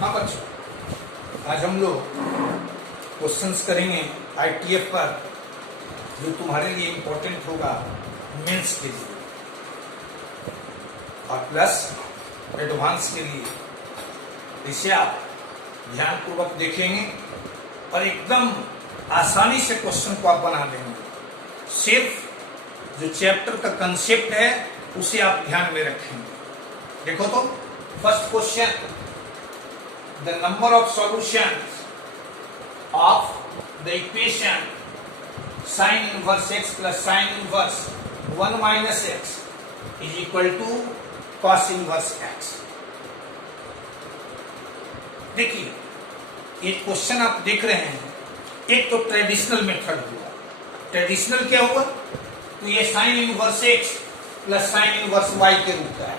हाँ बच्चों, आज हम लोग क्वेश्चंस करेंगे आईटीएफ पर, जो तुम्हारे लिए इम्पोर्टेंट होगा मेंस के लिए और प्लस एडवांस के लिए। इसे आप ध्यानपूर्वक देखेंगे और एकदम आसानी से क्वेश्चन को आप बना लेंगे। सिर्फ जो चैप्टर का कंसेप्ट है उसे आप ध्यान में रखेंगे। देखो तो first question, the number of solutions of the equation sin inverse x plus sin inverse 1 minus x is equal to cos inverse x। देखिए ये क्वेश्चन आप देख रहे हैं, एक तो ट्रेडिशनल मेथड हुआ। ट्रेडिशनल क्या हुआ? तो ये sin inverse x plus sin inverse y के रूप का है।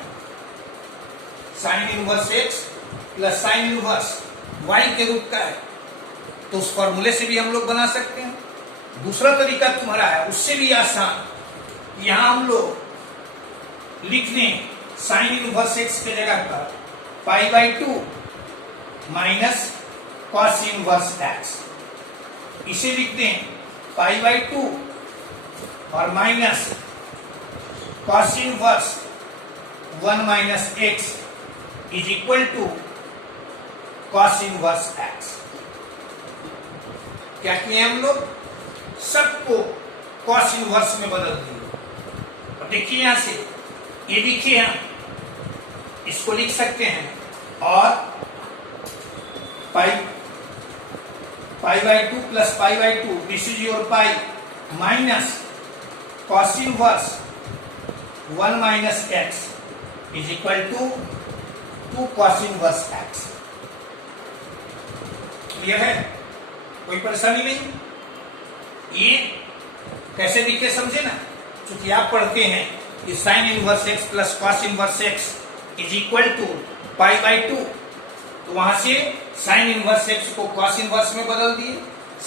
sin inverse x plus sin inverse y के रूप का है, तो उस फॉर्मूले से भी हम लोग बना सकते हैं। दूसरा तरीका तुम्हारा है, उससे भी आसान। यहां हम लोग लिख दें sin इनवर्स x के जगह पर pi by 2 minus cos inverse x। इसे लिख दें पाई बाई 2 और minus cos inverse 1 minus x is equal to cos inverse x। क्या किए हम लोग? सबको cos इनवर्स में बदल दिए। और देखिए यहां से ये लिखे हम, इसको लिख सकते हैं और pi by 2 plus pi by 2, this is your pi minus cos inverse 1 minus x is equal to 2 cos inverse x। Clear है? कोई परेशानी नहीं? ये कैसे दिखे समझे ना? क्योंकि आप पढ़ते हैं कि sin inverse x plus cos inverse x is equal to pi by 2, तो वहां से sin इनवर्स x को cos इनवर्स में बदल दिए,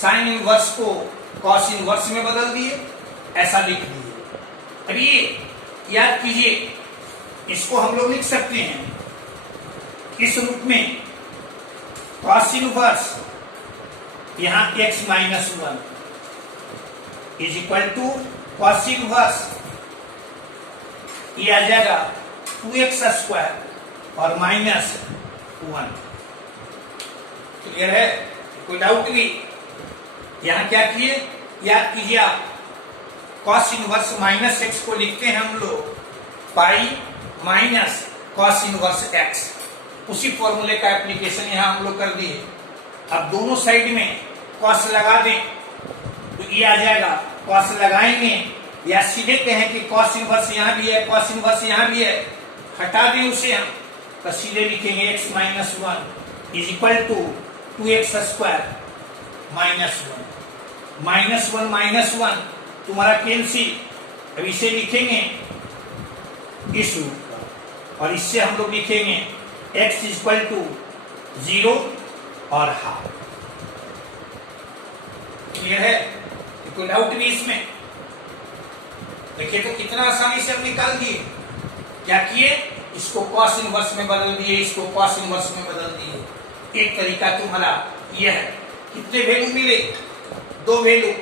sin इनवर्स को cos इनवर्स में बदल दिए, ऐसा लिख दिए। अब ये याद कीजिए, इसको हम लोग लिख सकते हैं इस रूप में, cos इनवर्स यहां x minus 1 is equal to cos inverse, ये आ जाएगा 2x स्क्वायर और माइनस 1। क्लियर है? कोई डाउट नहीं? यहां क्या किए, याद कीजिए आप, cos इनवर्स माइनस x को लिखते हैं हम लोग पाई माइनस cos इनवर्स x। उसी फॉर्मूले का एप्लीकेशन यहां हम लोग कर दिए। अब दोनों साइड में cos लगा दें तो ये आ जाएगा, cos लगाएंगे या सीधे कहें कि cos इनवर्स यहां भी है, cos इनवर्स यहां भी है, हटा दें उसे हम, तो सीधे लिखेंगे x minus 1 is equal to 2x square minus 1 minus 1 तुम्हारा कैंसिल। अब इसे लिखेंगे इस रूप का, और इससे हम लोग लिखेंगे x इज इक्वल टू 0 और हाफ। क्लियर है? कोई डाउट नहीं इसमें? देखिए तो कितना आसानी से हम निकाल दिए। क्या किए? इसको cos इनवर्स में बदल दिए, इसको cos इनवर्स में बदल दिए। एक तरीका तुम्हारा यह है। कितने वैल्यू मिले? 2 वैल्यू।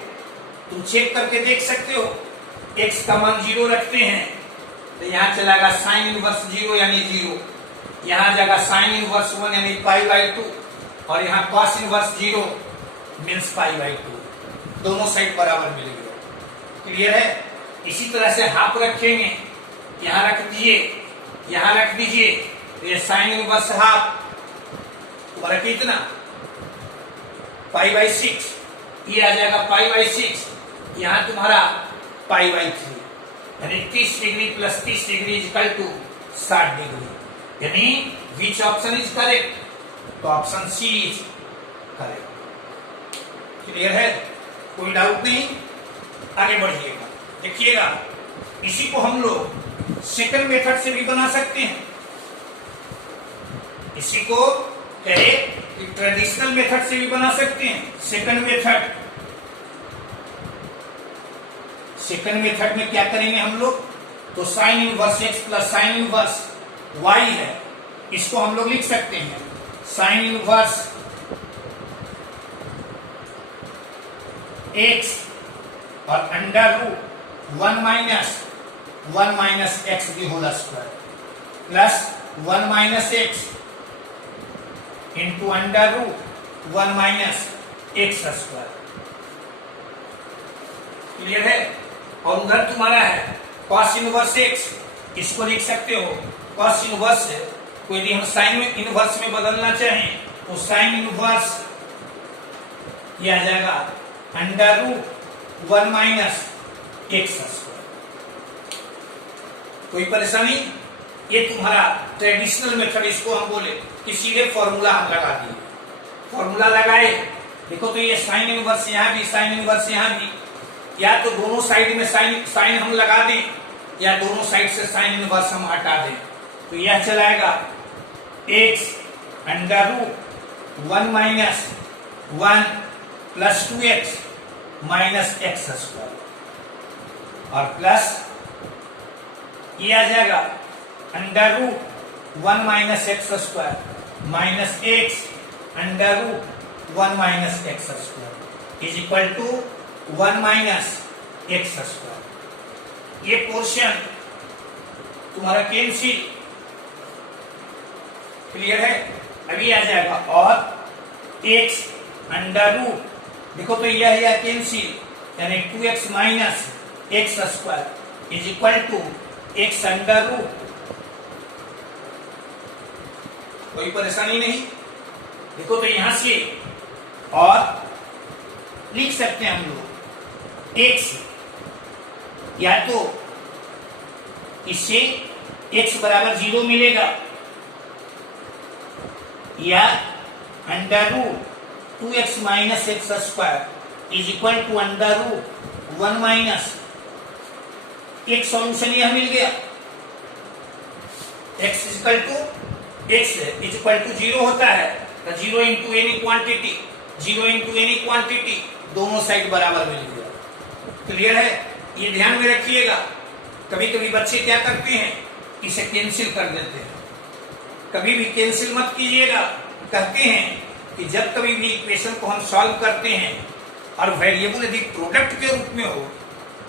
तुम चेक करके देख सकते हो। x का मान 0 रखते हैं तो यहाँ चलागा sin इनवर्स 0 यानी 0, यहाँ जाएगा sin इनवर्स 1 यानी पाई बाई 2, और यहाँ cos inverse 0 means pi by 2। दोनों साइड बराबर मिल गया। क्लियर है? इसी तरह से हाफ रखेंगे, यहां रख दिए, यहां रख दीजिए, ये sin इनवर्स हाफ तुम्हारा कितना? पाई बाई 6, ये आ जाएगा पाई बाई 6, यहां तुम्हारा पाई बाई 3, यानी 30 degree plus 30 degree is equal to 60 degree. यानी विच ऑप्शन इज करेक्ट? तो option C is correct. Clear है? कोई डाउट नहीं? आगे बढ़िएगा। देखिएगा, इसी को हम लोग सेकंड मेथड से भी बना सकते हैं। इसी को कहे कि ट्रेडिशनल मेथड से भी बना सकते हैं। सेकंड मेथड में क्या करेंगे हम लोग? तो sin inverse x plus sin inverse y है, इसको हम लोग लिख सकते हैं साइन इनवर्स x और under root 1 minus x the whole square plus 1 minus x into under root 1 minus x square. Clear है? और उधर तुम्हारा है कॉस इनवर्स एक्स, इसको लिख सकते हो कॉस इनवर्स को यदि हम साइन में इनवर्स में बदलना चाहें तो साइन इनवर्स ये आ जाएगा under root 1 minus x square. कोई परेशानी? ये तुम्हारा ट्रेडिशनल मेथड, इसको हम बोले कि सीधे फॉर्मूला हम लगा दिए। फॉर्मूला लगाए, देखो तो ये साइन इनवर्स यहाँ भी, साइन इनवर्स यहाँ भी, या तो दोनों साइड में साइन हम लगा दें या दोनों साइड से साइन इनवर्स हम हटा दें, तो यह चलाएगा x under root 1 minus 1 plus 2x minus x square और प्लस ये आ जाएगा under root 1 minus x square minus x under root 1 minus x square is equal to 1 minus x square. ये पोर्शन तुम्हारा कैंसिल। क्लियर है? अभी आ जाएगा और x अंडर रूट, देखो तो यह कैंसिल, यानी 2x minus x square is equal to x under root. कोई परेशानी नहीं? देखो तो यहां से और लिख सकते हैं हम लोग x, या तो इससे x बराबर 0 मिलेगा या under root 2x minus x square is equal to under root 1 minus एक सॉल्यूशन यह मिल गया। x इज इक्वल टू 0 होता है तो 0 into any quantity, 0 into any quantity, दोनों साइड बराबर मिल गया। क्लियर है? ये ध्यान में रखिएगा। कभी कभी बच्चे क्या करते हैं, इसे कैंसिल कर देते हैं। कभी भी कैंसिल मत कीजिएगा। कहते हैं कि जब कभी भी इक्वेशन को हम सॉल्व करते हैं और वेरिएबल यदि प्रोडक्ट के रूप में हो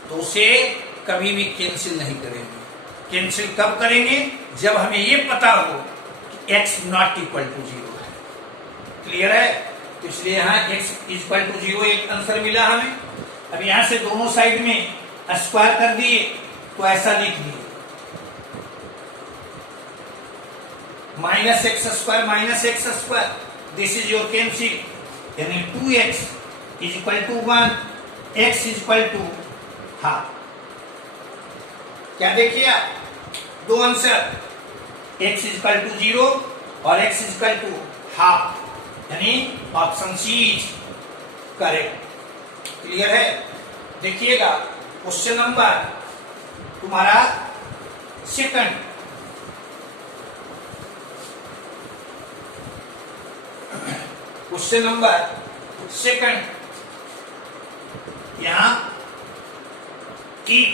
तो उसे कभी भी कैंसिल नहीं करेंगे। कैंसिल कब करेंगे? जब हमें ये पता हो कि x नॉट इक्वल टू 0 है। क्लियर है? तो इसलिए यहाँ x इक्वल टू 0 एक आंसर मिला हमें। अब यहां से दोनों साइड में स्क्वायर कर दिए तो ऐसा लिख दिए minus x square, this is your cancel, यानी 2x is equal to 1, x is equal to half. क्या देखिए आप, दो answer, x is equal to 0 और x is equal to half, यानी option C is correct. Clear है? देखिएगा question number तुम्हारा सेकंड, क्वेश्चन नंबर सेकंड, यहां if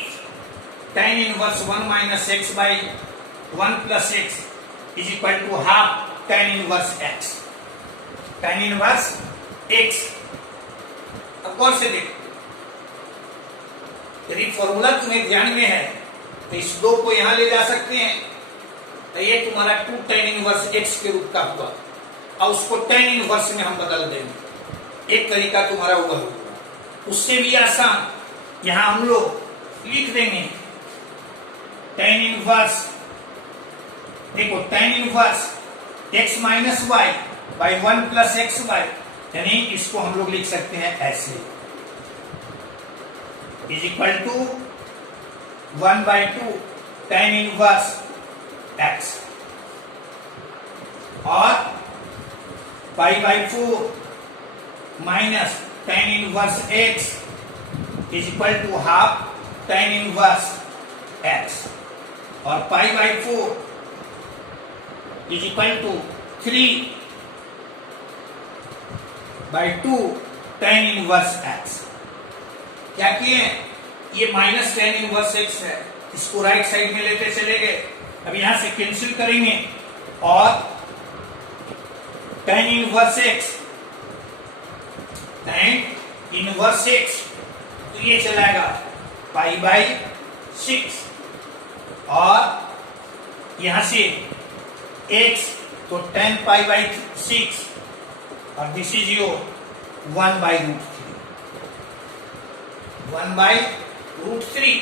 tan inverse 1 minus x by 1 plus x is equal to half tan inverse x, tan inverse x। अब गौर से देखो, यदि formula तुम्हें ध्यान में है तो इस 2 को यहां ले जा सकते हैं, तो ये तुम्हारा 2 tan इनवर्स x के रूप का हुआ और उसको tan इनवर्स में हम बदल देंगे। एक तरीका तुम्हारा हुआ होगा। उससे भी आसान यहां हम लोग लिख देंगे tan इनवर्स, देखो tan inverse x minus y by 1 plus x y, यानी इसको हम लोग लिख सकते हैं ऐसे, is equal to 1/2 tan inverse x और π/4 minus tan inverse x is equal to half tan inverse x और π/4 is equal to 3/2 tan inverse x। क्या किए? ये माइनस tan इनवर्स x है, इसको राइट साइड में लेते चले गए। अब यहां से कैंसिल करेंगे और tan inverse x, tan inverse x, तो ये चलाएगा पाई बाई 6, और यहां से x तो tan पाई बाई 6, और this is your 1 by root 3, 1 by root 3.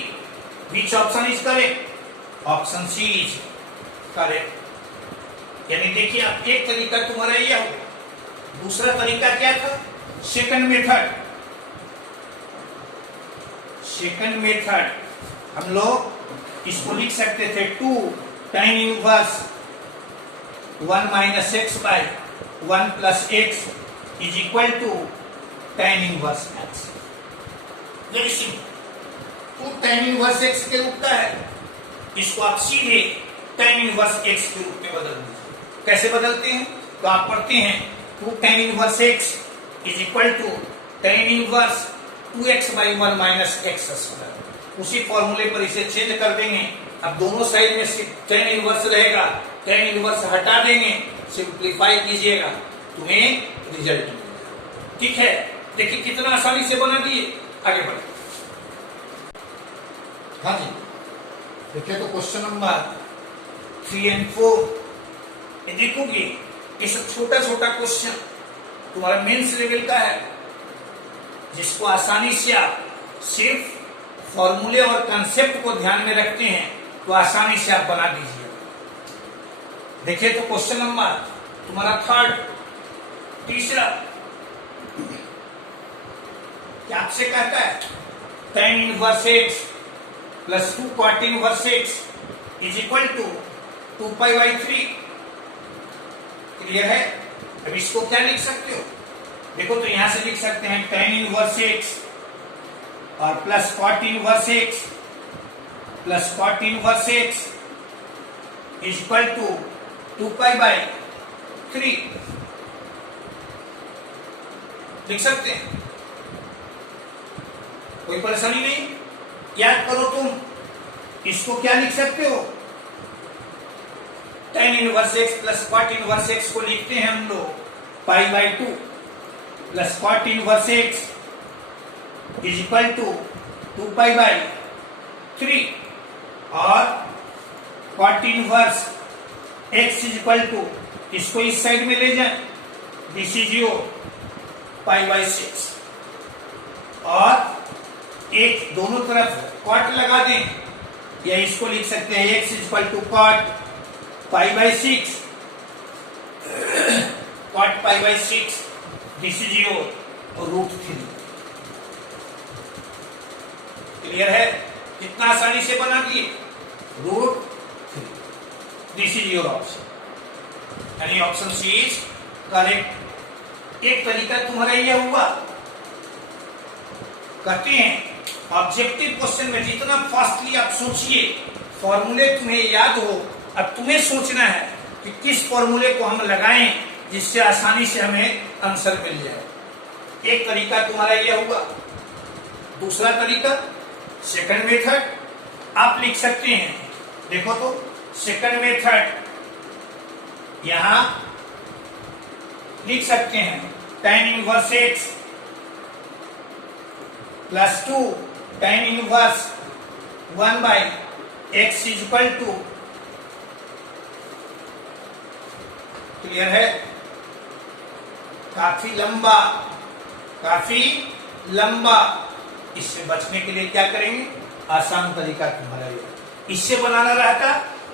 Which option is correct? Option C is correct. यानी देखिए आप, एक तरीका तुम्हारा यह हो, दूसरा तरीका क्या था? Second method. सेकंड मेथड हम लोग इसको लिख सकते थे 2 tan inverse 1 minus x by 1 plus x is equal to tan inverse x. Very simple. 2 tan inverse x के रूप का है, इसको आप सीधे tan इनवर्स x के रूप में बदल दीजिए. कैसे बदलते हैं? तो आप पढ़ते हैं 2 tan inverse x is equal to tan inverse 2x by 1 minus x square. उसी फॉर्मूले पर इसे चेंज कर देंगे. अब दोनों साइड में सिर्फ tan इनवर्स रहेगा, tan इनवर्स हटा देंगे, सिंप्लीफाई कीजिएगा, तुम्हें रिजल्ट मिलेगा. ठीक है, देखिए कितना आसानी से बना दिए. आगे बढ़े. हाँ जी, देखिए तो क्वेश्चन नंबर 3 और 4. ये देखोगे, ये सब छोटा छोटा क्वेश्चन तुम्हारा मेंस लेवल का है, जिसको आसानी से आप सिर्फ फॉर्मूले और कंसेप्ट को ध्यान में रखते हैं तो आसानी से आप बना दीजिए. देखिए तो क्वेश्चन नंबर तुम्हारा 3, तीसरा, क्या आपसे कहता है tan inverse x plus 2 cot inverse x is equal to 2 pi by 3. Clear है? अब इसको क्या लिख सकते हो? देखो तो यहां से लिख सकते हैं tan इनवर्स x और plus cot inverse x plus cot inverse x is equal to 2 pi by 3. लिख सकते हैं, कोई परेशानी नहीं. याद करो तुम, इसको क्या लिख सकते हो? tan inverse x plus cot inverse x को लिखते हैं हम लोग pi by 2 plus cot inverse x is equal to 2 pi by 3, और cot inverse x is equal to, इसको इस साइड में ले जाए, this is your pi by 6, और एक दोनों तरफ cot लगा दें, या इसको लिख सकते हैं x is equal to cot pi by 6, cot pi by 6, this is your root 3. Clear है? कितना आसानी से बना दिए, root 3. This is your option, यानी ऑप्शन सी इज करेक्ट. एक तरीका तुम्हारा यह हुआ, कहते हैं ऑब्जेक्टिव क्वेश्चन में जितना फास्टली आप सोचिए, फॉर्मूले तुम्हें याद हो, अब तुम्हें सोचना है कि किस फॉर्मूले को हम लगाएं जिससे आसानी से हमें आंसर मिल जाए. एक तरीका तुम्हारा यह हुआ. दूसरा तरीका सेकंड मेथड आप लिख सकते हैं. देखो तो सेकंड मेथड यहां लिख सकते हैं tan inverse x plus 2 tan inverse 1 by x is equal to. Clear है? काफी लंबा. इससे बचने के लिए क्या करेंगे? आसान तरीका तुम्हारा ये. इससे बनाना रहता,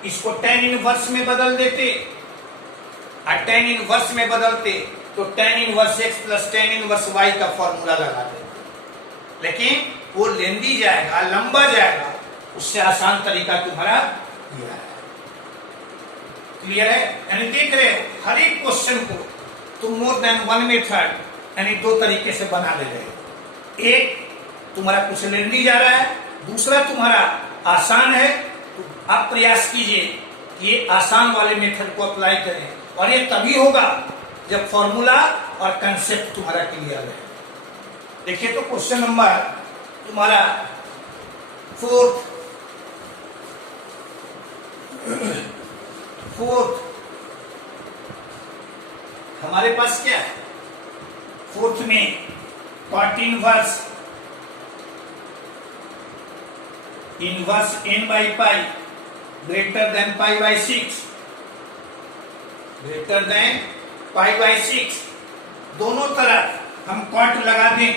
इसको tan इनवर्स में बदल देते, और tan इनवर्स में बदलते तो tan inverse x plus tan inverse y का फॉर्मूला लगा देते. लेकिन वो लेंदी जाएगा, लंबा जाएगा, उससे आसान तरीका तुम्हारा यह है. क्लियर है? यानी देख रहे हो, हर एक क्वेश्चन को तुम मोर देन वन मेथड, यानी 2 तरीके से बना ले रहे हो. एक तुम्हारा कुछ लेंदी जा रहा है, दूसरा तुम्हारा आसान है. तो आप प्रयास कीजिए कि ये आसान वाले मेथड को अप्लाई करें, और ये तभी होगा जब फॉर्मूला और कंसेप्ट तुम्हारा क्लियर है. देखिए तो क्वेश्चन नंबर तुम्हारा 4th, हमारे पास क्या है, फोर्थ में cot inverse n by pi greater than pi by 6, greater than pi by 6, दोनों तरफ हम कॉट लगा दें,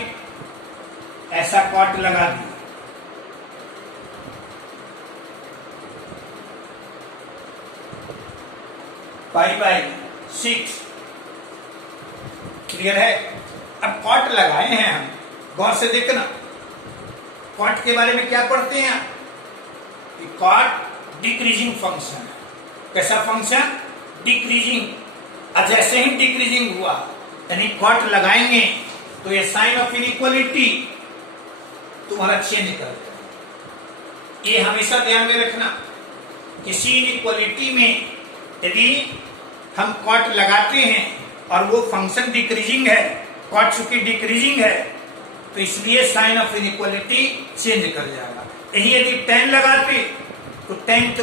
ऐसा कॉट लगा दें। पाई बाई 6, क्लियर है। अब कॉट लगाए हैं हम, गौर से देखना, कॉट के बारे में क्या पढ़ते हैं कि कॉट डिक्रीजिंग फंक्शन है। कैसा फंक्शन, डिक्रीजिंग। अब जैसे ही डिक्रीजिंग हुआ यानी कॉट लगाएंगे तो ये साइन ऑफ इनइक्वालिटी तुम्हारा चेंज कर देगा। ये हमेशा ध्यान में रखना, किसी इनइक्वालिटी में यदि हम कॉट लगाते हैं और वो फंक्शन डिक्रीजिंग है, कॉट चूंकि डिक्रीजिंग है तो इसलिए साइन ऑफ इनइक्वालिटी चेंज कर जाएगा। यही यदि tan लगाते तो tan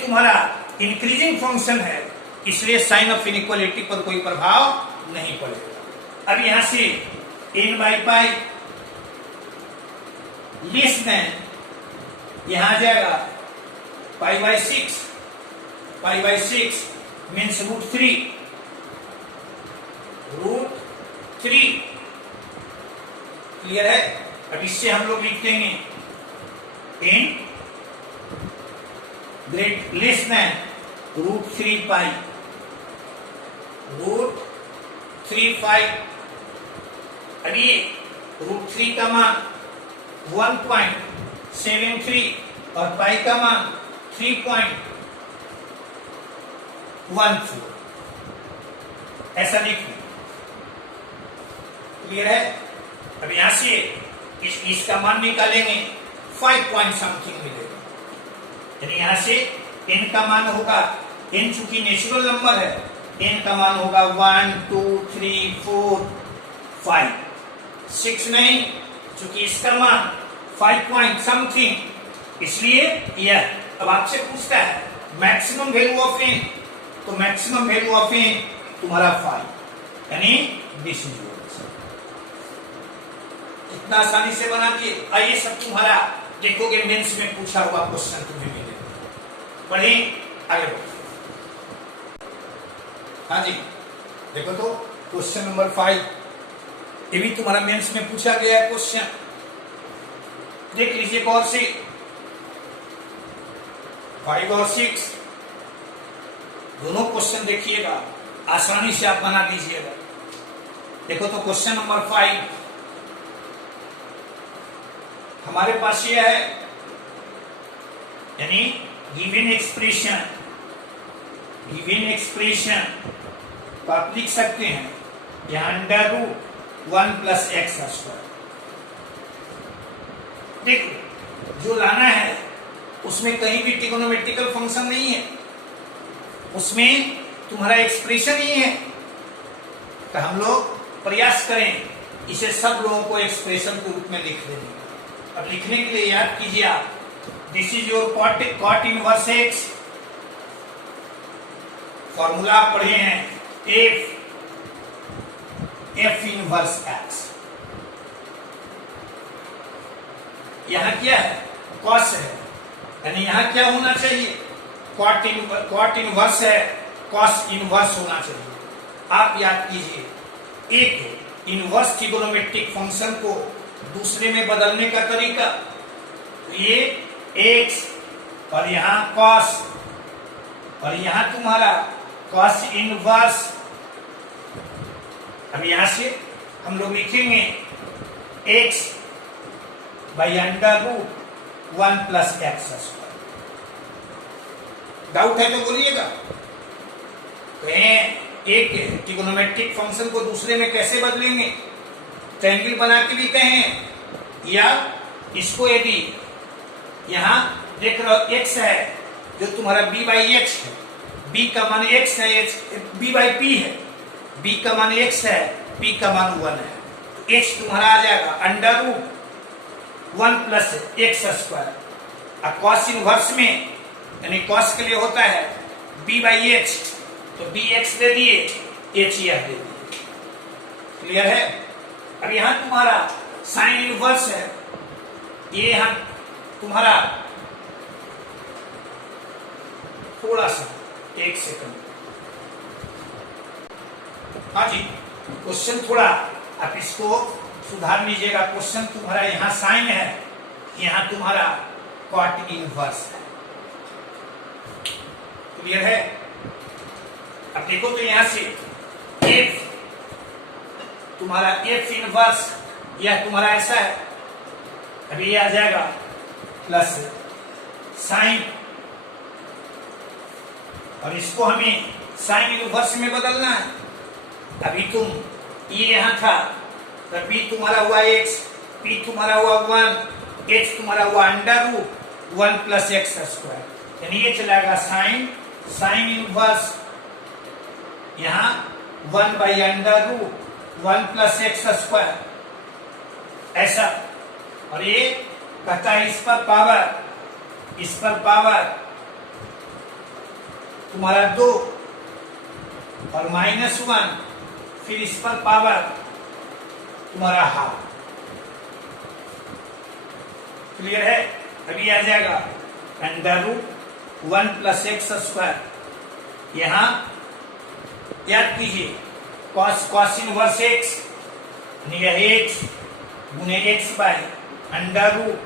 तुम्हारा इंक्रीजिंग फंक्शन है, इसलिए साइन ऑफ इनइक्वालिटी पर कोई प्रभाव नहीं पड़ेगा। अब यहां से n by pi less than, यहां आ जाएगा पाई by 6, pi by 6 means √3, clear है। अब इससे हम लोग लिख देंगे n ग्रेट लेस देन √3 पाई, √3 पाई। अब ये √3 का मान 1.73 और पाई का मान 3.14, ऐसा लिख, क्लियर है। अब यहां से इसका मान निकालेंगे 5 पॉइंट समथिंग मिलेगा, यानी यहां से n का मान होगा, n चूंकि नेचुरल नंबर है, n का मान होगा 1 2 3 4 5, 6 नहीं, चूंकि इसका मान 5 पॉइंट समथिंग, इसलिए यह। अब आपसे पूछता है मैक्सिमम वैल्यू ऑफ n, तो मैक्सिमम वैल्यू ऑफ n तुम्हारा 5, यानी दिस इज इतना आसानी से बना दिए। आइए सब तुम्हारा देखोगे मेंस में पूछा हुआ क्वेश्चन तुम्हें मिलेगा। पढ़े आगे बढ़ो। हाँ जी, देखो तो क्वेश्चन नंबर 5, ये भी तुम्हारा मेंस में पूछा गया है क्वेश्चन, देख लीजिए गौर से। 5 और 6 दोनों क्वेश्चन देखिएगा, आसानी से आप बना दीजिएगा। देखो तो क्वेश्चन नंबर 5 हमारे पास ये है, यानी गिवन एक्सप्रेशन तो आप लिख सकते हैं यहां √1 + x²। देखो जो लाना है उसमें कहीं भी ट्रिग्नोमेट्रिकल फंक्शन नहीं है, उसमें तुम्हारा एक्सप्रेशन ही है। तो हम लोग प्रयास करें इसे सब लोगों को एक्सप्रेशन के रूप में लिख देने। अब लिखने के लिए याद कीजिए आप, this is your cot inverse x, formula पढ़े हैं f इनवर्स x। यहां क्या है, कॉस है, यानी यहां क्या होना चाहिए, कॉट इनवर्स है, कॉस इनवर्स होना चाहिए। आप याद कीजिए, एक इनवर्स ट्रिग्नोमेट्रिक फंक्शन को दूसरे में बदलने का तरीका, ये x और यहां cos और यहां तुम्हारा cos इनवर्स। अब यहां से हम लोग लिखेंगे x बाई √1 + x²। डाउट है तो बोलिएगा। कहें एक ट्रिग्नोमेट्रिक फंक्शन को दूसरे में कैसे बदलेंगे, ट्रायंगल बना के भी कहें, या इसको यदि यहां देख रहे हो x है जो तुम्हारा b/h है, b का मान x है, b/p है, b का मान x है, p का मान 1 है, तो h तुम्हारा आ जाएगा √1 + x²। अब cos इनवर्स में यानी cos के लिए होता है b/h, तो bx दे दिए, h यह दे दिए, क्लियर है? अब यहां तुम्हारा साइन इनवर्स है, ये यहां तुम्हारा थोड़ा सा 1 सेकंड। हाँ जी, क्वेश्चन थोड़ा आप इसको सुधार लीजिएगा। क्वेश्चन तुम्हारा यहां साइन है, यहां तुम्हारा कॉट इनवर्स है। क्लियर है? अब देखो तो यहां से एफ तुम्हारा एफ इनवर्स यह तुम्हारा ऐसा है, अभी ये आ जाएगा प्लस साइन, और इसको हमें साइन इनवर्स में बदलना है। अभी तुम ये यहां था, तो बी तुम्हारा हुआ एक्स, पी तुम्हारा हुआ 1, एच तुम्हारा हुआ under root 1 plus x square, यानी ये चलाएगा साइन इनवर्स यहां 1 by under root 1 plus x square, ऐसा। और ये कहता है इस पर पावर तुम्हारा 2 और -1, फिर इस पर पावर तुम्हारा हाफ। क्लियर है? अभी आ जाएगा under root 1 plus x square, यहां याद कीजिए कॉस इनवर्स एक्स, यह एक्स गुने x by under root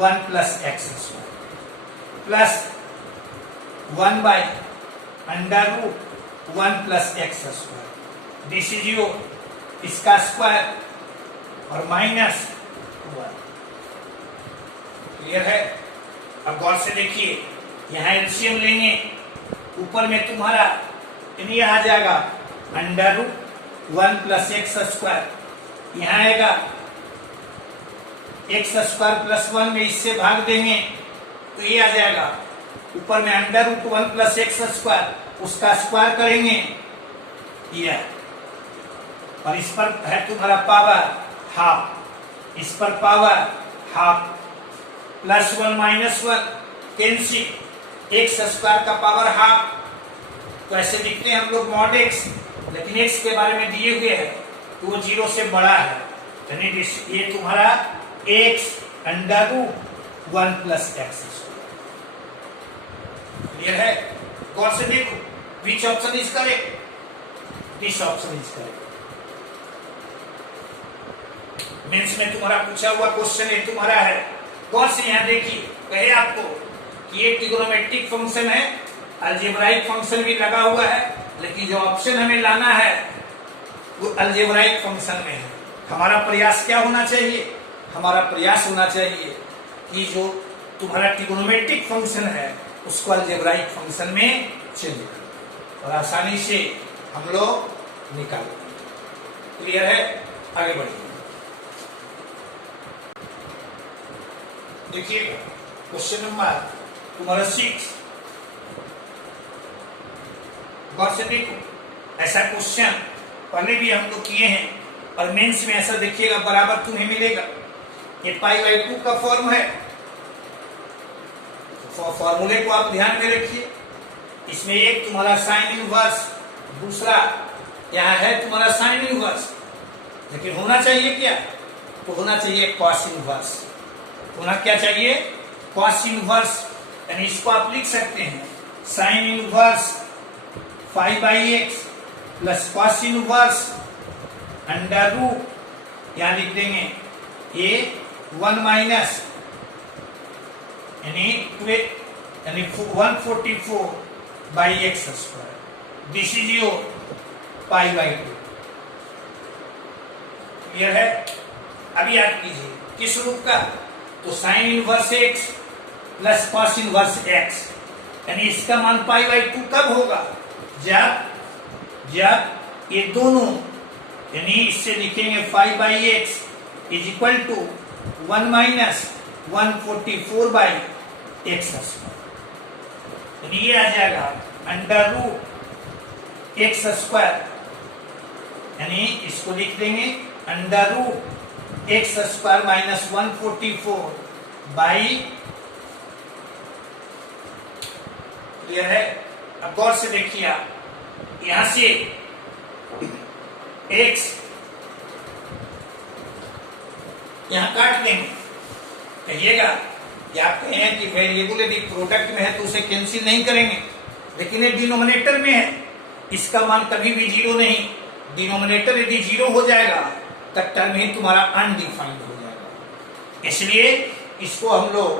1 plus x square plus 1 by under root 1 plus x square, this is your इसका स्क्वायर और माइनस 1। क्लियर है? अब गौर से देखिए, यहां एलसीएम लेंगे, ऊपर में तुम्हारा ये आ जाएगा under root 1 plus x square, यहां आएगा एक्स स्क्वायर प्लस 1 में इससे भाग देंगे तो ये आ जाएगा, ऊपर में under root 1 plus x square, उसका स्क्वायर करेंगे यह, और इस पर है तुम्हारा पावर हाफ, इस पर power half, plus 1 minus 1 cancel, x square का पावर हाफ, तो ऐसे लिखते हैं हम लोग मॉड एक्स, लेकिन एक्स के बारे में दिए हुए है तो वो 0 से बड़ा है, यानी ये तुम्हारा x under root 1 plus x square. Clear है? गौर से देखो, which option is correct? This option is correct. Mains में तुम्हारा पूछा हुआ क्वेश्चन है तुम्हारा है, गौर से यहां देखिए, कहे आपको कि ये ट्रिगोनोमेट्रिक फंक्शन है, अलजेब्राइक फंक्शन भी लगा हुआ है, लेकिन जो ऑप्शन हमें लाना है वो अलजेब्राइक फंक्शन में है। हमारा प्रयास क्या होना चाहिए? हमारा प्रयास होना चाहिए कि जो तुम्हारा ट्रिगोनोमेट्रिक फंक्शन है उसको अलजेब्राइक फंक्शन में चेंज करो और आसानी से हम लोग निकाल। क्लियर है? आगे बढ़िए, देखिएगा क्वेश्चन नंबर तुम्हारा 6, गौर से देखो, ऐसा क्वेश्चन पहले भी हम लोग किए हैं और मेंस में ऐसा देखिएगा बराबर तुम्हें मिलेगा। ये पाई बाई 2 का फॉर्म है, फॉर्मूले को आप ध्यान में रखिए। इसमें एक तुम्हारा साइन इनवर्स, दूसरा यहाँ है तुम्हारा साइन इनवर्स, लेकिन होना चाहिए क्या? तो होना चाहिए कॉस इनवर्स। होना क्या चाहिए? कॉस इनवर्स, यानी इसको आप लिख सकते हैं sine inverse 5 by x plus cos inverse under root, यहां लिख देंगे ये 1 माइनस यानी 144 by x square, this is your pi by 2। Clear है? अभी याद कीजिए किस रूप का? तो sine inverse x plus cos inverse x, यानी इसका मान पाई बाई 2 कब होगा? जब ये दोनों, यानी इससे लिखेंगे 5 by x is equal to 1 minus 144 by x square, यानी ये आ जाएगा अंडर रूट एक्स स्क्वायर, यानी इसको लिख देंगे under root x square minus 144 by. Clear है? अब गौर से देखिए, आप यहां से x यहाँ काट देंगे। कहिएगा कि आप कहें कि वेरिएबल यदि प्रोडक्ट में है तो उसे कैंसिल नहीं करेंगे, लेकिन ये डिनोमिनेटर में है, इसका मान कभी भी 0 नहीं। डिनोमिनेटर यदि 0 हो जाएगा तब टर्म ही तुम्हारा अनडिफाइंड हो जाएगा। इसलिए इसको हम लोग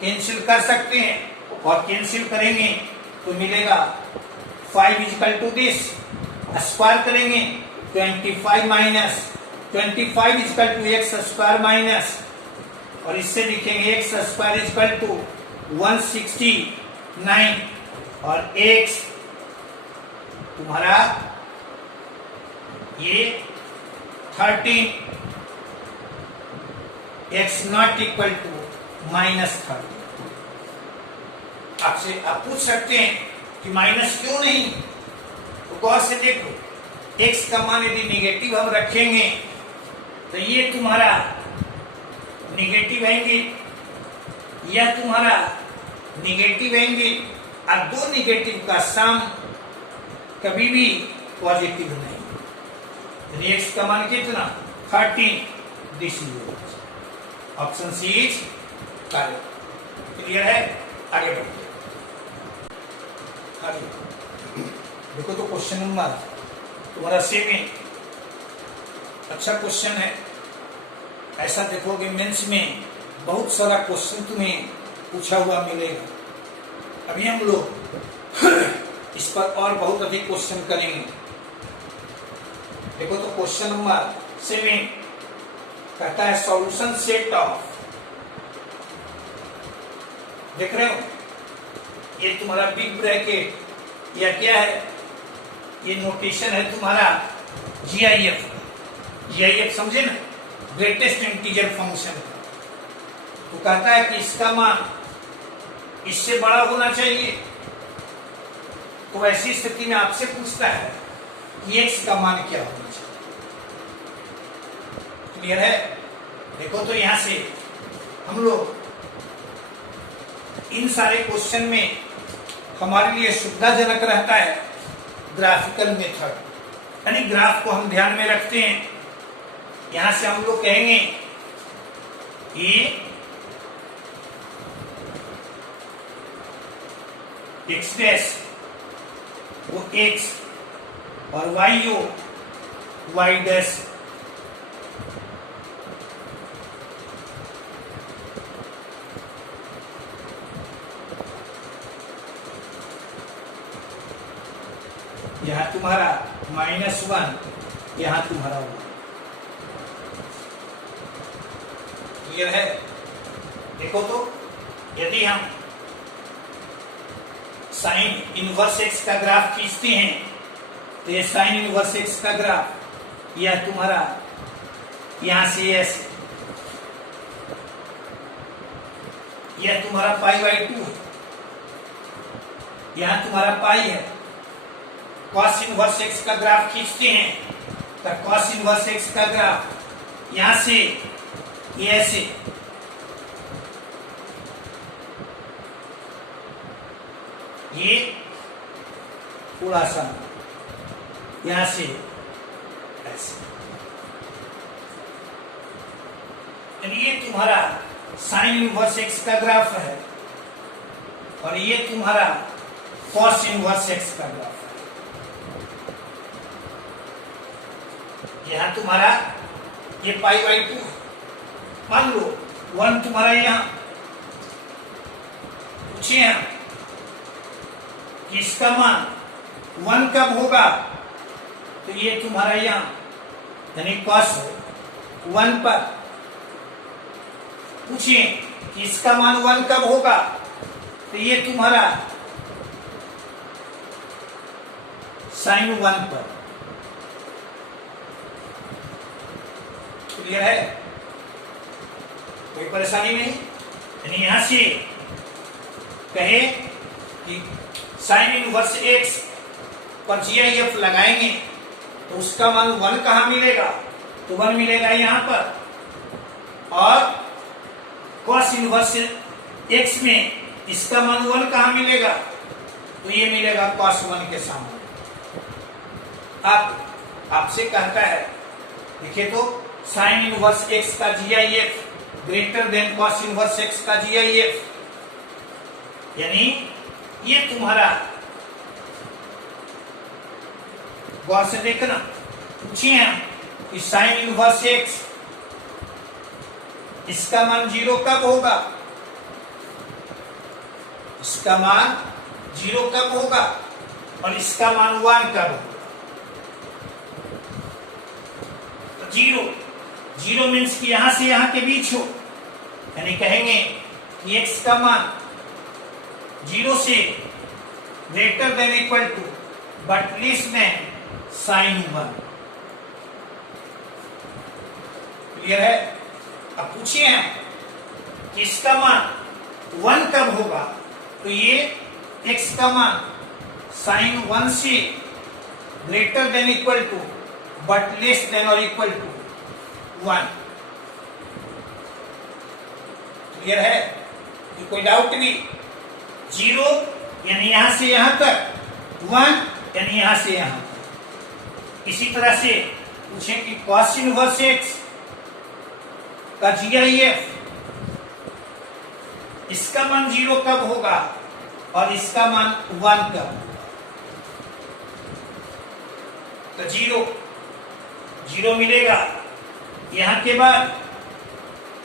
कैंसिल कर सकते हैं, और कैंसिल करेंगे तो मिलेगा 5 इक्वल टू दिस, स्क्वायर करेंगे 25 minus 25 equal to x square minus, और इससे लिखेंगे एक्स स्क्वायर इक्वल टू 169, और एक्स तुम्हारा ये 13, एक्स नॉट इक्वल टू -30। आपसे आप पूछ सकते हैं कि माइनस क्यों नहीं, तो गौर से देखो, एक्स का मान यदि निगेटिव हम रखेंगे तो ये तुम्हारा निगेटिव आएंगे, यह तुम्हारा निगेटिव आएंगे, और दो निगेटिव का सम कभी भी पॉजिटिव नहीं। एक्स का मान कितना 13, this is option C is correct. Clear है? आगे बढ़ते आगे देखो, तो क्वेश्चन नंबर तुम्हारा सेम है, अच्छा क्वेश्चन है। ऐसा देखोगे मेंस में बहुत सारा क्वेश्चन तुम्हें पूछा हुआ मिलेगा। अभी हम लोग इस पर और बहुत अधिक क्वेश्चन करेंगे। देखो तो क्वेश्चन नंबर 7 कहता है सॉल्यूशन सेट ऑफ, देख रहे हो ये तुम्हारा बिग ब्रैकेट या क्या है, ये नोटेशन है तुम्हारा जीआईएफ। जीआईएफ समझे ना, ग्रेटेस्ट इंटीजर फंक्शन। तो कहता है कि इसका मान इससे बड़ा होना चाहिए, तो ऐसी स्थिति में आपसे पूछता है कि एक्स का मान क्या होना चाहिए। क्लियर है? देखो तो यहां से हम लोग इन सारे क्वेश्चन में हमारे लिए सुविधाजनक रहता है ग्राफिकल मेथड, यानी ग्राफ को हम ध्यान में रखते हैं। यहां से हम लोग कहेंगे कि एक्स डैश वो एक्स और वाई हो वाई डैश। यहां तुम्हारा -1, यहां तुम्हारा 1। क्लियर है? देखो तो यदि हम साइन इनवर्स एक्स का ग्राफ खींचते हैं तो ये साइन इनवर्स एक्स का ग्राफ यह तुम्हारा यहां से ऐसे, यह तुम्हारा π/2 है, यहां तुम्हारा पाई है। कॉस इनवर्स एक्स का ग्राफ खींचते हैं तो कॉस इनवर्स एक्स का ग्राफ यहां से ये ऐसे, ये थोड़ा सा यहां से ऐसे, ये तुम्हारा साइन इनवर्स एक्स का ग्राफ है, और ये तुम्हारा कॉस इनवर्स एक्स का ग्राफ है। यहां तुम्हारा ये π/2 है। मान लो 1 तुम्हारा यहां, पूछिए यहां कि इसका मान 1 कब होगा, तो ये तुम्हारा यहां यानी cos 1 पर। पूछिए कि इसका मान 1 कब होगा, तो ये तुम्हारा sin 1 पर। क्लियर है? कोई परेशानी नहीं। यानी यहां से कहे कि साइन इनवर्स एक्स पर जीआईएफ लगाएंगे तो उसका मान 1 कहां मिलेगा, तो 1 मिलेगा यहां पर, और कॉस इनवर्स एक्स में इसका मान 1 कहां मिलेगा, तो ये मिलेगा cos 1 के सामने। आपसे कहता है, देखिए तो साइन इनवर्स एक्स का GIF greater than cos inverse x का जीआईएफ, यानी ये तुम्हारा गौर से देखना, पूछिए हम कि साइन इनवर्स एक्स इसका मान 0 कब होगा, इसका मान 0 कब होगा और इसका मान 1 कब होगा। तो 0 मीन्स कि यहां से यहां के बीच हो, यानी कहेंगे कि x का मान 0 से greater than equal to but less than sine 1। Clear है। अब पूछिए हम कि इसका मान 1 कब होगा, तो ये x का मान साइन 1 से greater than equal to but less than और इक्वल टू 1। क्लियर है, कि कोई डाउट भी। 0 यानी यहां से यहां तक, 1 यानी यहां से यहां तक। इसी तरह से पूछे कि कॉस इनवर्स एक्स का जीआईएफ इसका मान 0 कब होगा और इसका मान 1 कब होगा। तो 0 मिलेगा यहां के बाद,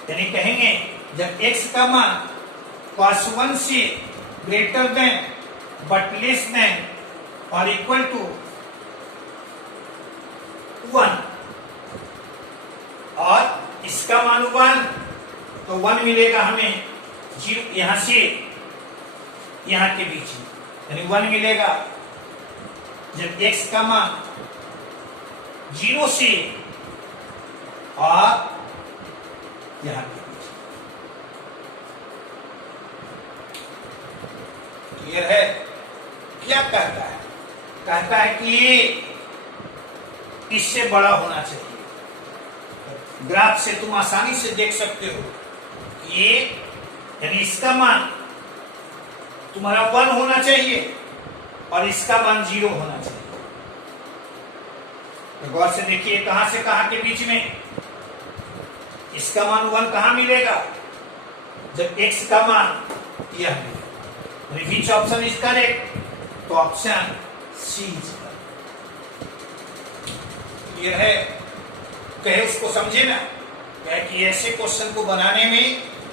यानी कहेंगे जब x का मान cos 1 से greater then but less than और इक्वल टू 1 और इसका मान 1, तो 1 मिलेगा हमें 0 यहां से यहां के बीच में, यानी 1 मिलेगा जब x का मान 0 से और यहां के बीच। क्लियर है। क्या कहता है, कहता है कि ये इससे बड़ा होना चाहिए। ग्राफ से तुम आसानी से देख सकते हो कि ये यानी इसका मान तुम्हारा 1 होना चाहिए और इसका मान 0 होना चाहिए। तो गौर से देखिए कहां से कहां के बीच में इसका मान 1 कहां मिलेगा, जब x का मान यह मिलेगा। विच ऑप्शन इज करेक्ट, तो option C is correct. Clear है। कहे उसको समझे ना, कहे कि ऐसे क्वेश्चन को बनाने में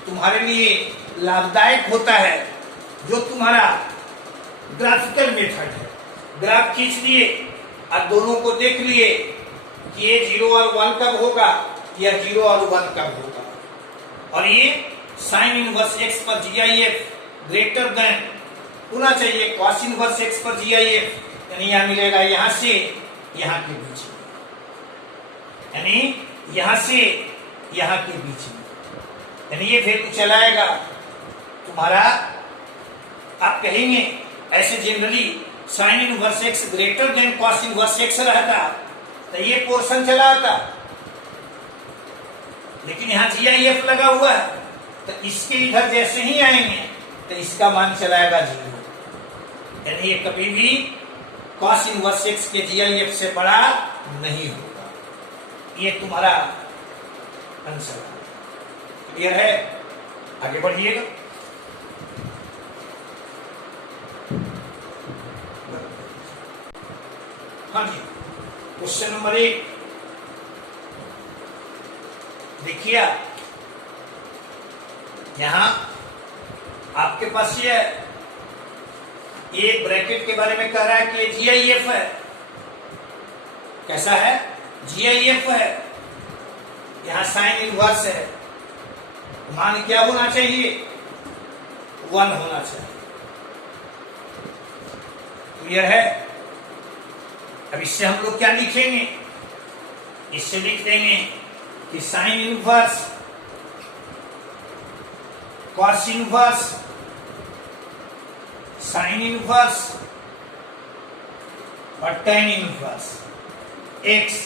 तुम्हारे लिए लाभदायक होता है जो तुम्हारा ग्राफिकल मेथड है। ग्राफ खींच लिए और दोनों को देख लिए कि ये 0 और 1 कब होगा या 0 और 1 कब होगा, और ये साइन इनवर्स एक्स पर जीआईएफ ग्रेटर देन होना चाहिए कॉस इनवर्स एक्स पर जीआईएफ, यानी यहां मिलेगा यहां से यहां के बीच में, यानी यहां से यहां के बीच में, यानी ये वैल्यू चलाएगा तुम्हारा। आप कहेंगे ऐसे generally sign inverse x greater then cos inverse x रहता तो ये पोर्शन चला आता, लेकिन यहां जीआईएफ लगा हुआ है तो इसके इधर जैसे ही आएंगे तो इसका मान चलाएगा 0, यानी ये कभी भी कॉस इनवर्स एक्स के जीआईएफ से बड़ा नहीं होगा। ये तुम्हारा आंसर है। क्लियर है। आगे बढ़िएगा। हाँ जी, क्वेश्चन नंबर 1 देखिए, यहां आपके पास ये एक ब्रैकेट के बारे में कह रहा है कि ये जीआईएफ है। कैसा है, जीआईएफ है। यहां साइन इनवर्स है, मान क्या होना चाहिए, 1 होना चाहिए। क्लियर है। अब इससे हम लोग क्या लिखेंगे, इससे लिख देंगे कि sine inverse cos inverse sine inverse और टेन इनवर्स एक्स।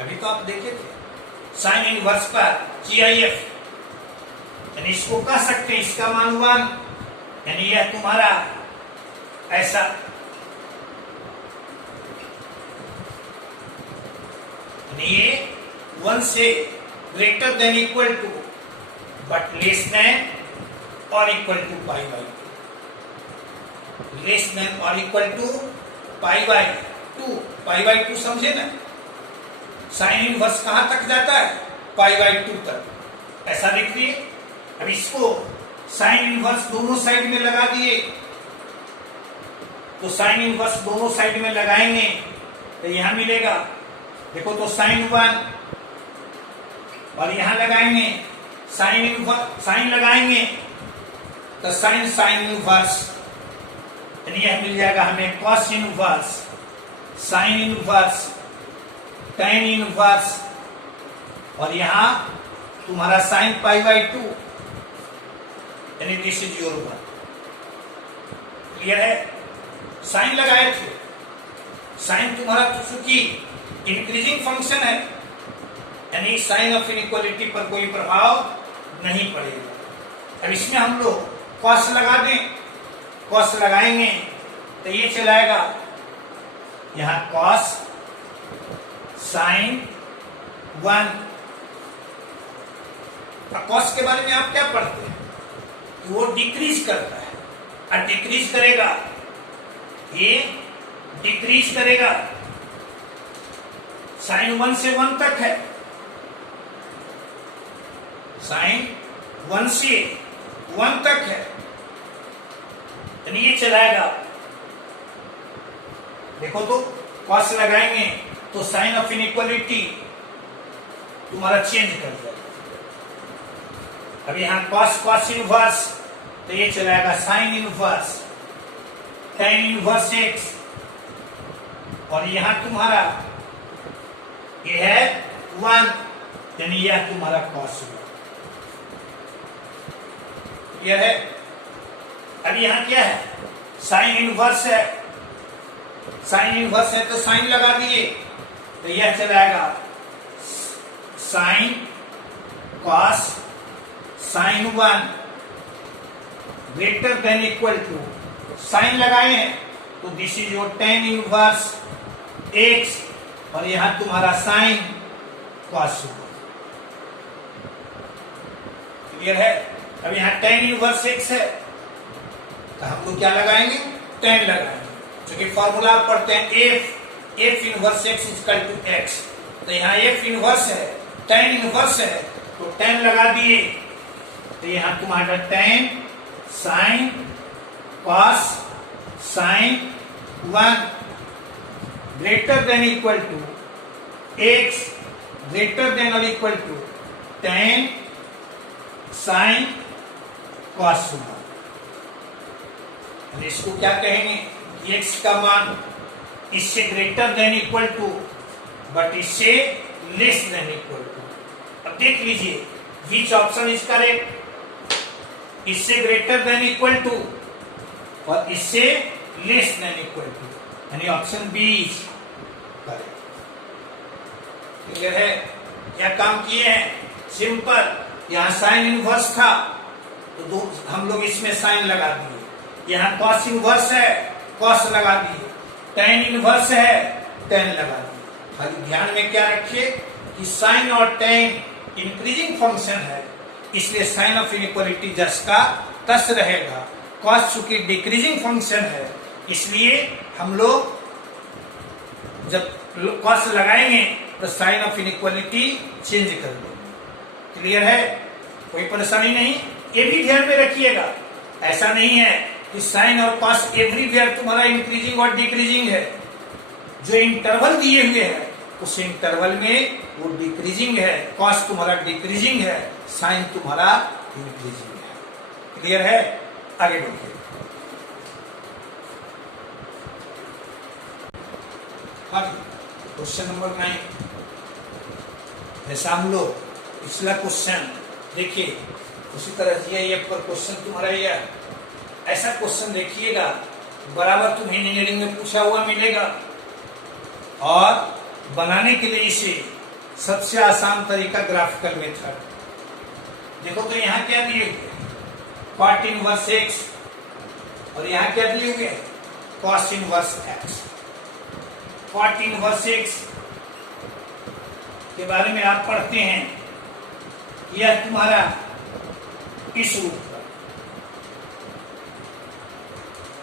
अभी तो आप देखे थे साइन इनवर्स पर जीआईएफ, यानी इसको कह सकते हैं इसका मान 1, यानी यह तुम्हारा ऐसा, यानी ये 1 से greater than equal to but less than और equal to pi by two, less than और equal to pi by two. Pi by two समझे ना, साइन इनवर्स कहां तक जाता है, पाई बाई टू तक। ऐसा देखिए, अब इसको साइन इनवर्स दोनों साइड में लगा दिए, तो साइन इनवर्स दोनों साइड में लगाएंगे तो यहां मिलेगा, देखो तो साइन 1, और यहां लगाएंगे साइन इनवर्स, साइन लगाएंगे तो साइन साइन इनवर्स, यानी यह मिल जाएगा हमें cos inverse, sine inverse, tan inverse, और यहां तुम्हारा साइन पाई बाई टू, यानी दिस इज योर 1। क्लियर है? साइन लगाए थे, साइन तुम्हारा चूंकि इंक्रीजिंग फंक्शन है, यानी साइन ऑफ इनइक्वालिटी पर कोई प्रभाव नहीं पड़ेगा। अब इसमें हम लोग कॉस लगा दें, कॉस लगाएंगे तो ये चलाएगा यहां कॉस साइन 1। कॉस के बारे में आप क्या पढ़ते हैं, वो डिक्रीज करता है, और डिक्रीज करेगा, ये डिक्रीज करेगा, साइन 1 से 1 तक है, साइन 1 से 1 तक है, यानी ये चलाएगा। देखो तो कॉस लगाएंगे तो साइन ऑफ इनइक्वालिटी तुम्हारा चेंज कर जाएगा। अब यहां कॉस कॉस इनवर्स, तो ये चलाएगा sine inverse, ten inverse x, और यहां तुम्हारा ये है 1, यानी यह तुम्हारा कॉस हुआ। यह है, अब यहां क्या है, साइन इनवर्स है, साइन इनवर्स है तो साइन लगा दिए, तो यह चलाएगा sine cos sine 1 greater than equal to, sine लगाए हैं तो this is your tan inverse x, और यहां तुम्हारा साइन कॉस हुआ। क्लियर है? अब यहां टेन इनवर्स एक्स है तो हम लोग क्या लगाएंगे, 10 लगाएंगे, क्योंकि फॉर्मूला पढ़ते हैं F inverse x equal to x, तो यहाँ एफ इनवर्स है, 10 इनवर्स है तो 10 लगा दिए, तो यहाँ तुम्हारा 10 sine cos sine 1 greater than equal to x greater than और इक्वल टू 10 साइन कॉस 1। इसको क्या कहेंगे, एक्स का मान इससे greater than equal to but इससे लेस देन इक्वल टू। अब देख लीजिए विच ऑप्शन इज करेक्ट, इससे ग्रेटर देन इक्वल टू और इससे लेस देन इक्वल टू, यानी option B is correct. Clear है? क्या काम किए हैं, सिंपल, यहां साइन इनवर्स था तो हम लोग इसमें साइन लगा दिए, यहां कॉस इनवर्स है कॉस लगा दिए, टेन इनवर्स है टेन लगा दिए। खाली ध्यान में क्या रखिए कि साइन और टेन इंक्रीजिंग फंक्शन है, इसलिए साइन ऑफ इनइक्वालिटी जस का तस रहेगा। कॉस चूंकि डिक्रीजिंग फंक्शन है, इसलिए हम लोग जब कॉस लगाएंगे तो साइन ऑफ इनइक्वालिटी चेंज कर देंगे। क्लियर है? कोई परेशानी नहीं, ये भी ध्यान में रखिएगा। ऐसा नहीं है कि साइन और कॉस एवरीवेयर तुम्हारा इंक्रीजिंग और डिक्रीजिंग है, जो इंटरवल दिए हुए हैं उस इंटरवल में वो डिक्रीजिंग है, कॉस तुम्हारा डिक्रीजिंग है, साइन तुम्हारा इंक्रीजिंग है। क्लियर है? आगे बढ़िए। क्वेश्चन नंबर 9, जैसा हम लोग पिछला क्वेश्चन देखिए उसी तरह जीआईएफ पर क्वेश्चन तुम्हारा यह ऐसा क्वेश्चन देखिएगा, बराबर तुम्हें इंजीनियरिंग में पूछा हुआ मिलेगा, और बनाने के लिए इसे सबसे आसान तरीका ग्राफिकल मेथड। देखो तो यहाँ क्या दिए हुए, कॉट इनवर्स एक्स, और यहाँ क्या दिए हुए, cos inverse x. Cot inverse x के बारे में आप पढ़ते हैं, यह तुम्हारा इस रूप का।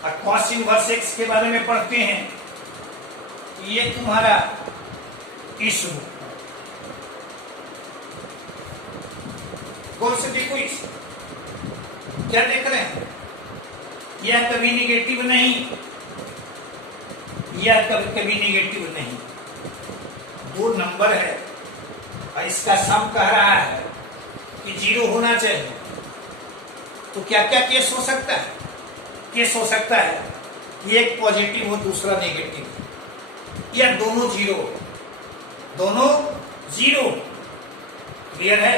और cos इनवर्स x के बारे में पढ़ते हैं, ये तुम्हारा इस रूप का। गौर से देखो इस, क्या देख रहे हैं? यह कभी निगेटिव नहीं, यह कभी निगेटिव नहीं। दो नंबर है और इसका सम कह रहा है कि 0 होना चाहिए। तो क्या क्या केस हो सकता है? केस हो सकता है कि एक पॉजिटिव हो दूसरा नेगेटिव, या दोनों 0, दोनों 0। क्लियर है?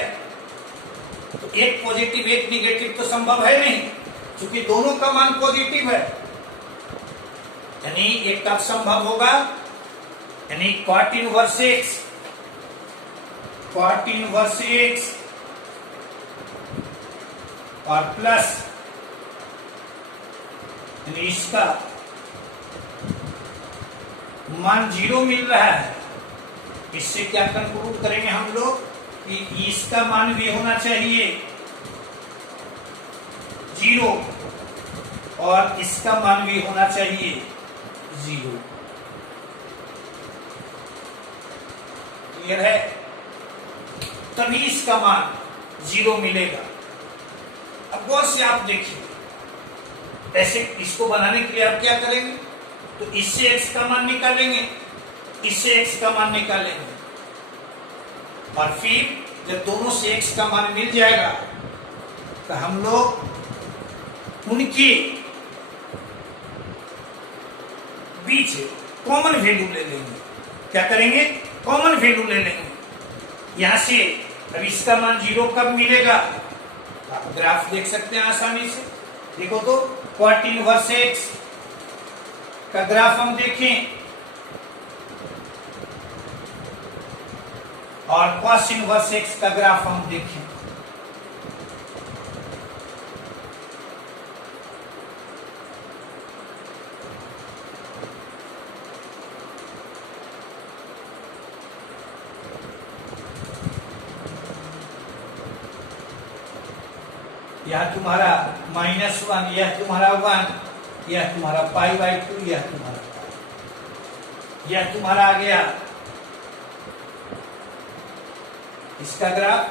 तो एक पॉजिटिव एक निगेटिव तो संभव है नहीं, क्योंकि दोनों का मान पॉजिटिव है। यानी एक कब संभव होगा? यानी cot inverse x, cot inverse x और प्लस यानी इसका मान 0 मिल रहा है। इससे क्या कंक्लूड करेंगे हम लोग कि इसका मान भी होना चाहिए 0 और इसका मान भी होना चाहिए 0। क्लियर है? तभी इसका मान 0 मिलेगा। अब गौर से आप देखिए, ऐसे इसको बनाने के लिए आप क्या करेंगे? तो इससे x का मान निकालेंगे, इससे x का मान निकालेंगे, और फिर जब दोनों से x का मान मिल जाएगा तो हम लोग उनके बीच कॉमन वैल्यू ले लेंगे। क्या करेंगे? कॉमन वैल्यू ले लेंगे। यहां से अब इसका मान 0 कब मिलेगा? आप ग्राफ देख सकते हैं आसानी से। देखो तो cot इनवर्स x का ग्राफ हम देखें और cos इनवर्स x का ग्राफ हम देखें। यह तुम्हारा -1, यह तुम्हारा 1, यह तुम्हारा π/2, यह तुम्हारा यह तुम्हारा आ गया इसका ग्राफ।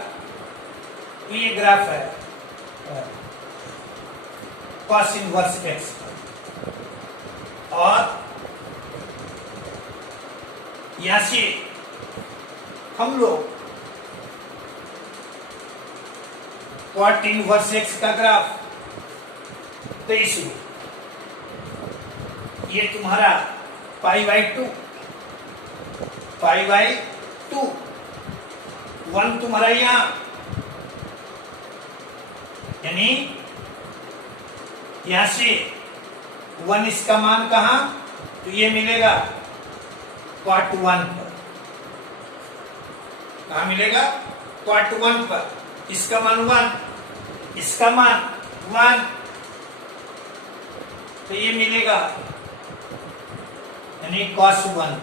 ये ग्राफ है cos इनवर्स x का, और यहां से हम लोग cot इनवर्स x का ग्राफ 23, ये तुम्हारा π/2, 1 तुम्हारा यहां, यानी यहां से 1 इसका मान कहां? तो ये मिलेगा cot 1 पर। कहां मिलेगा? cot 1 पर। इसका मान 1, इसका मान 1, तो ये मिलेगा यानी cos 1।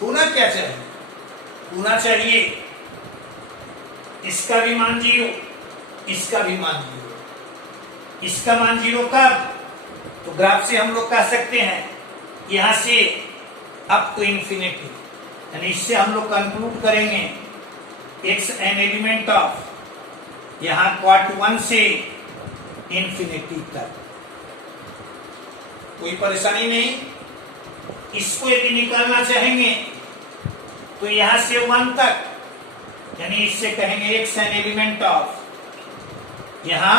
होना क्या चाहिए? होना चाहिए इसका भी मान 0, इसका भी मान 0। इसका मान 0 कब? तो ग्राफ से हम लोग कह सकते हैं यहां से अप टू इंफिनिटी, यानी इससे हम लोग कंक्लूड करेंगे x एन एलिमेंट ऑफ यहां cot 1 से इंफिनिटी तक। कोई परेशानी नहीं। इसको यदि निकालना चाहेंगे तो यहां से 1 तक, यानी इससे कहेंगे x एन एलिमेंट ऑफ यहां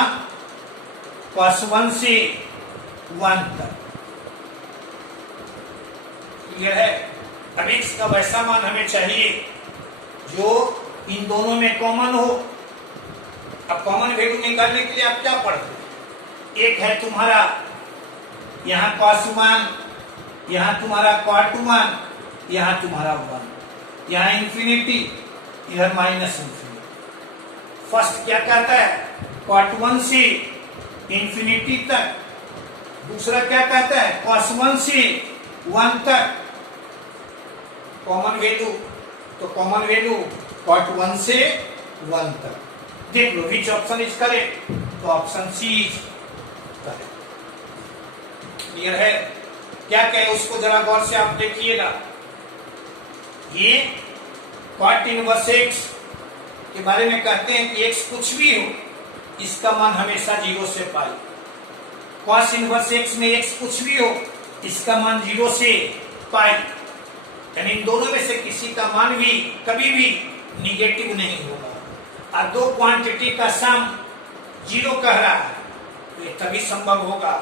cos 1 से 1 तक। क्लियर है? अब x का वैसा मान हमें चाहिए जो इन दोनों में कॉमन हो। अब कॉमन वैल्यू निकालने के लिए आप क्या पढ़ते हैं? एक है तुम्हारा यहां cos 1, यहां तुम्हारा cot 1, यहां तुम्हारा 1, यहां इंफिनिटी, इधर -इंफिनिटी। फर्स्ट क्या कहता है? cot 1 से इंफिनिटी तक। दूसरा क्या कहता है? cos 1 से 1 तक। कॉमन वैल्यू, तो कॉमन वैल्यू कॉट 1 से 1 तक। देख लो विच ऑप्शन इज करेक्ट, तो option C is correct. Clear है? क्या कहे उसको जरा गौर से आप देखिएगा। ये कॉट इनवर्स एक्स के बारे में कहते हैं कि एक्स कुछ भी हो इसका मान हमेशा 0 से पाई। कॉस इनवर्स एक्स में एक्स कुछ भी हो इसका मान 0 से पाई, यानी इन दोनों में से किसी का मान भी कभी भी निगेटिव नहीं होगा। और दो क्वांटिटी का सम 0 कह रहा है, तो ये तभी संभव होगा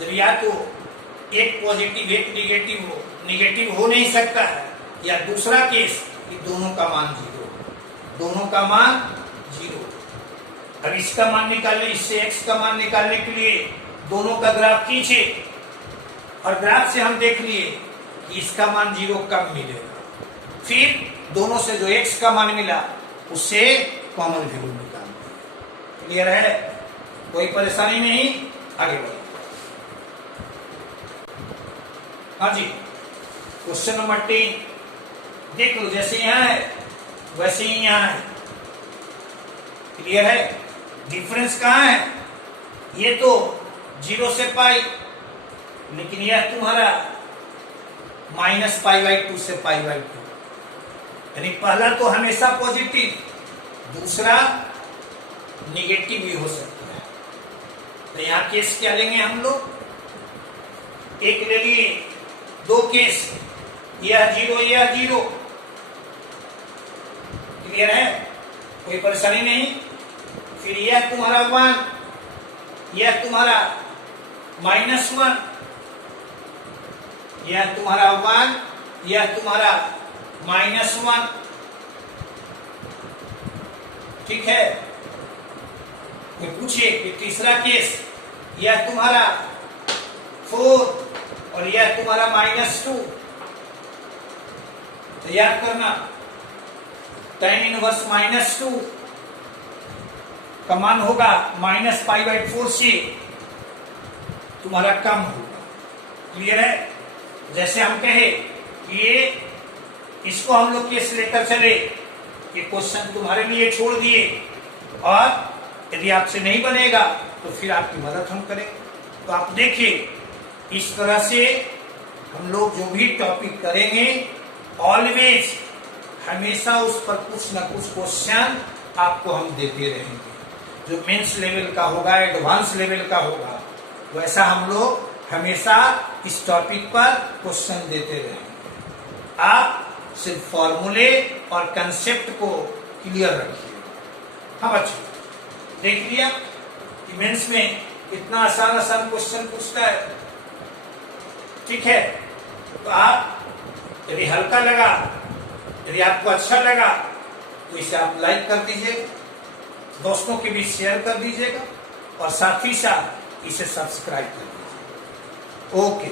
जब या तो एक पॉजिटिव एक निगेटिव हो। निगेटिव हो नहीं सकता है। या दूसरा केस कि दोनों का मान 0, दोनों का मान 0। अब इसका मान निकालने, इससे x का मान निकालने के लिए दोनों का ग्राफ खींचे और ग्राफ से हम देख लिए कि इसका मान 0 कब मिलेगा। फिर दोनों से जो x का मान मिला उससे कॉमन वैल्यू निकालना। क्लियर है? कोई परेशानी नहीं, आगे बढ़ो। हाँ जी, क्वेश्चन नंबर 10 देख लो, जैसे यहां है वैसे ही यहां है। क्लियर है? डिफरेंस कहां है? ये तो 0 से पाई, लेकिन यह तुम्हारा -π/2 से π/2, यानी पहला तो हमेशा पॉजिटिव, दूसरा निगेटिव भी हो सकता है। तो यहां केस क्या लेंगे हम लोग? एक ले लिए, दो केस, यह 0 यह 0। क्लियर है? कोई परेशानी नहीं। फिर यह तुम्हारा 1, यह तुम्हारा -1, यह तुम्हारा 1, यह तुम्हारा -1। ठीक है? कोई पूछे कि तीसरा केस, यह तुम्हारा 4 और यह तुम्हारा -2। तो याद करना tan इनवर्स -2 का मान होगा -π/4 से तुम्हारा कम होगा। क्लियर है? जैसे हम कहे ये, इसको हम लोग केस लेकर चले, ये क्वेश्चन तुम्हारे लिए छोड़ दिए, और यदि आपसे नहीं बनेगा तो फिर आपकी मदद हम करेंगे। तो आप देखिए, इस तरह से हम लोग जो भी टॉपिक करेंगे ऑलवेज हमेशा उस पर कुछ न कुछ क्वेश्चन आपको हम देते रहेंगे। जो मेंस लेवल का होगा, एडवांस लेवल का होगा, वैसा हम लोग हमेशा इस टॉपिक पर क्वेश्चन देते रहेंगे। आप सिर्फ फॉर्मूले और कंसेप्ट को क्लियर रखिए। हाँ बच्चों, देख लिया कि मेंस में इतना आसान आसान क्वेश्चन पूछता है। ठीक है? तो आप यदि हल्का लगा, यदि आपको अच्छा लगा, तो इसे आप लाइक कर दीजिए, दोस्तों के बीच शेयर कर दीजिएगा, और साथ ही साथ इसे सब्सक्राइब कर दीजिए। ओके।